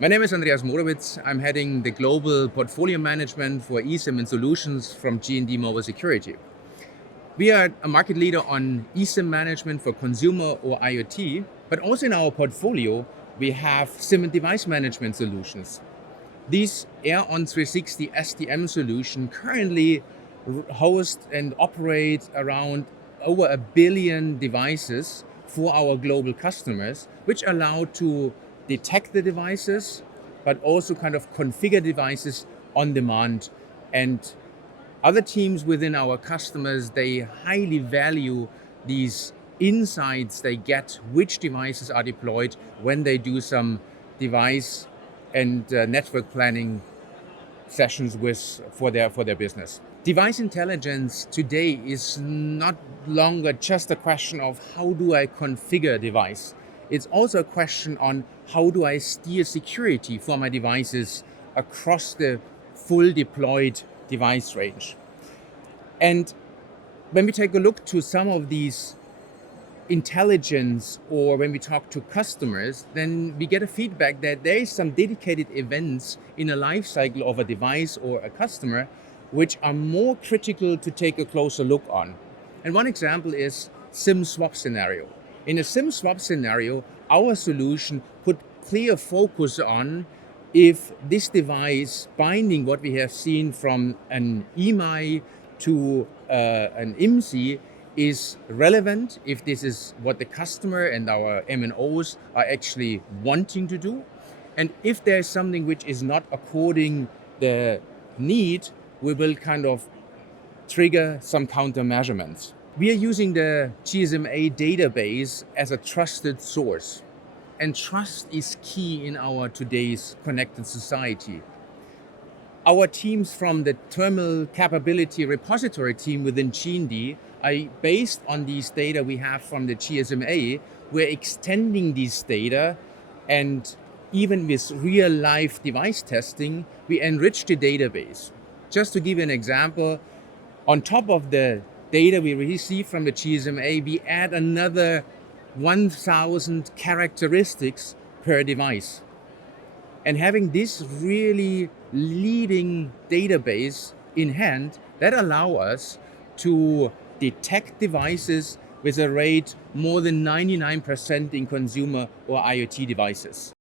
My name is Andreas Morawietz. I'm heading the global portfolio management for eSIM and solutions from G+D Mobile Security. We are a market leader on eSIM management for consumer or IoT, but also in our portfolio, we have SIM and device management solutions. These AirOn 360 SDM solution currently host and operate around over 1 billion devices for our global customers, which allow to detect the devices, but also kind of configure devices on demand. And other teams within our customers, they highly value these insights they get, which devices are deployed when they do some device and network planning sessions for their business. Device intelligence today is not longer just a question of how do I configure a device. It's also a question on how do I steer security for my devices across the full deployed device range. And when we take a look to some of these intelligence, or when we talk to customers, then we get a feedback that there is some dedicated events in a life cycle of a device or a customer which are more critical to take a closer look on. And one example is SIM swap scenario. In a SIM swap scenario, our solution put clear focus on if this device binding what we have seen from an EMI to an IMSI is relevant, if this is what the customer and our MNOs are actually wanting to do. And if there's something which is not according the need, we will kind of trigger some counter measurements. We are using the GSMA database as a trusted source. And trust is key in our today's connected society. Our teams from the terminal capability repository team within G+D are based on these data we have from the GSMA. We're extending these data, and even with real life device testing, we enrich the database. Just to give you an example, on top of the data we receive from the GSMA, we add another 1,000 characteristics per device. And having this really leading database in hand, that allow us to detect devices with a rate more than 99% in consumer or IoT devices.